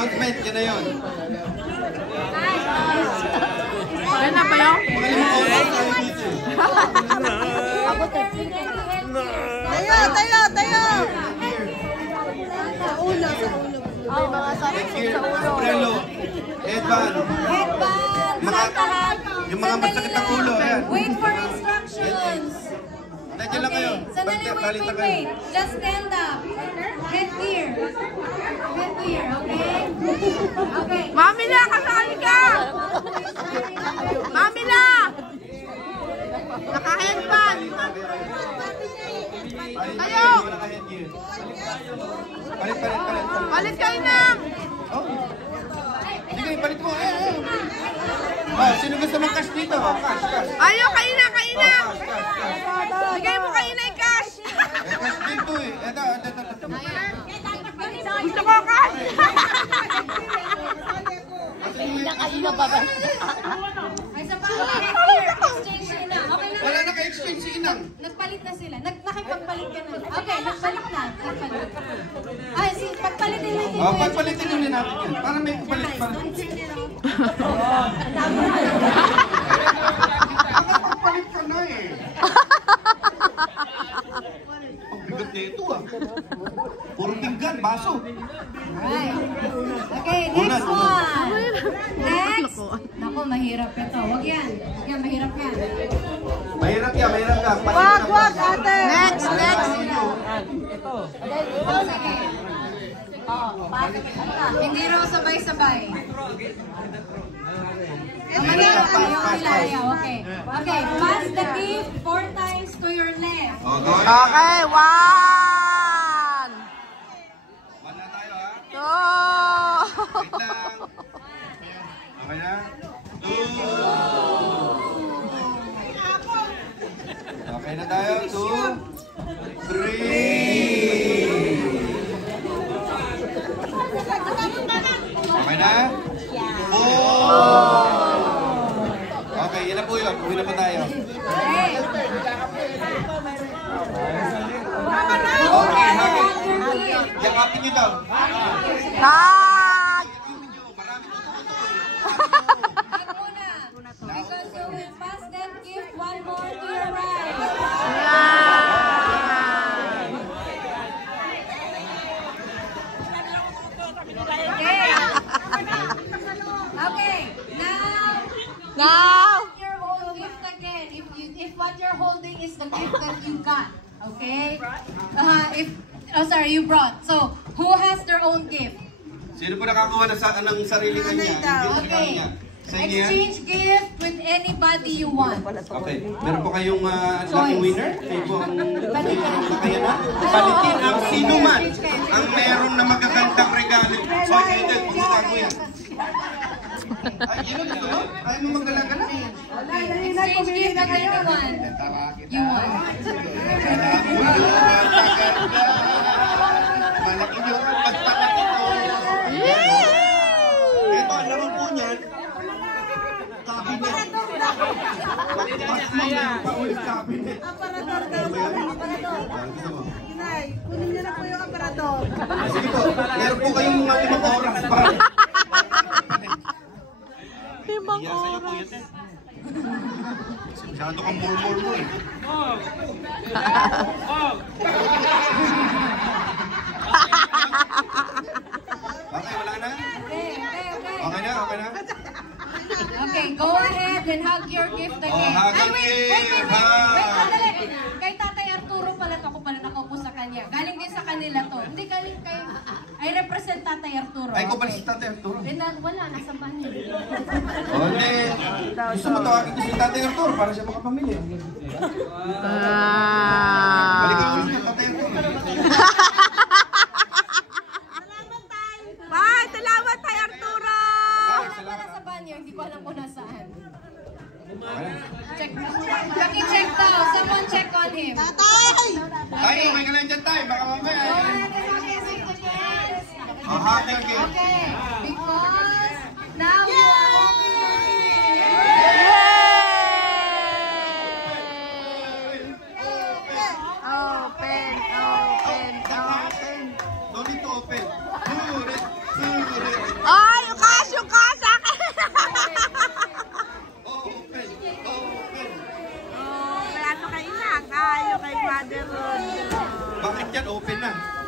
announcement, yan na yun. Ayan na ba yun? Tayo! Sa ulo. May mga sakit sa ulo. Umbrello, headband. Yung mga masakit ang ulo. Ayan. Wait for instructions. Nandiyan lang kayo. Sandali, wait. Just stand up. Headgear, okay? Okay. Mamila, kasali ka! Mamila! Naka-headband! Tayo! Palit kayo na! Sige, palit mo. Oh, sino gusto mong cash dito? Cash. Ayaw, kayo na! Bigay mo kayo na yung cash! Cash dito eh. Ito. Gusto ko cash! Ay, sa exchange sila. Okay na. Wala naka-exchange si Inang. Nagpalit na sila. Nakipagpalit ka na. Okay, nagpalit na. Ay, pagpalitin natin. Oh, pagpalitin nyo din natin yan. Para may palit pa. Pagpalit ka na eh. Ang bigat na ito ah. Puro pinggan, baso. Right. Okay, next one. Next. Naku, mahirap ito. Huwag yan, mahirap yan. Mahirap ka. Wag, ate! Next! Hindi raw sabay-sabay. Okay. Pass the gift 4 times to your left. Okay, 1! Wala tayo ha. 2! Wait lang. Okay na? 2. Okay na tayo. 2. 3. Okay na? 4. Okay, yun na po yun. Uwi na po tayo. Okay, hagin. Yakapin nyo daw. Tag! Because you will pass that gift 1 more to your right. Okay, now your own gift again. If what you're holding is the gift that you got, okay? You brought. So, who has their own gift? Sino po nakakuha ng sarili kanya? Okay. Exchange gift with anybody you want. Okay. Meron po kayong lucky winner? Kayo po ang kaya na? Palitin ang sino man ang meron na magagandang regalo. So, ito, pumunta yan. Ay, yun ang gusto mo? Kaya mo magdala-gala? Exchange gift with anyone you want. Malaki nyo. Pagpalaki ko. Ito, ang laro po niyan. Cabinet. Cabinet. Aparador daw. Aparador. Inay, kunin niyo na po yung aparador. Sige po, meron po kayong mga 5 oras para. Iya sa'yo po yun eh. Masyado kang murmur mo eh. Okay, wala na? Okay na. Okay, go ahead and hug your gift again. Hug ang gift! Wait, kay Tatay Arturo pala to, ako pala nakaupo sa kanya. Galing din sa kanila to. Hindi galing kay... I represent Tatay Arturo. Ay, ko pala si Tatay Arturo. Wala, nasa banyo. Hindi. Gusto mo tawagin ko si Tatay Arturo para siya makapamili. Balikan ko lang yung Tatay Arturo. Bye! Salamat, Tay Arturo! Wala sa banyo, hindi ko alam kung nasaan. Check. Check daw. Someone check on him. Tay, okay ka lang dyan, Tay. Baka mamaya. Go ahead and hug his hands. Hug your gift. Okay, because now you are Open. No need to open. Surit. Brother Ron. Bakit yan? Open na.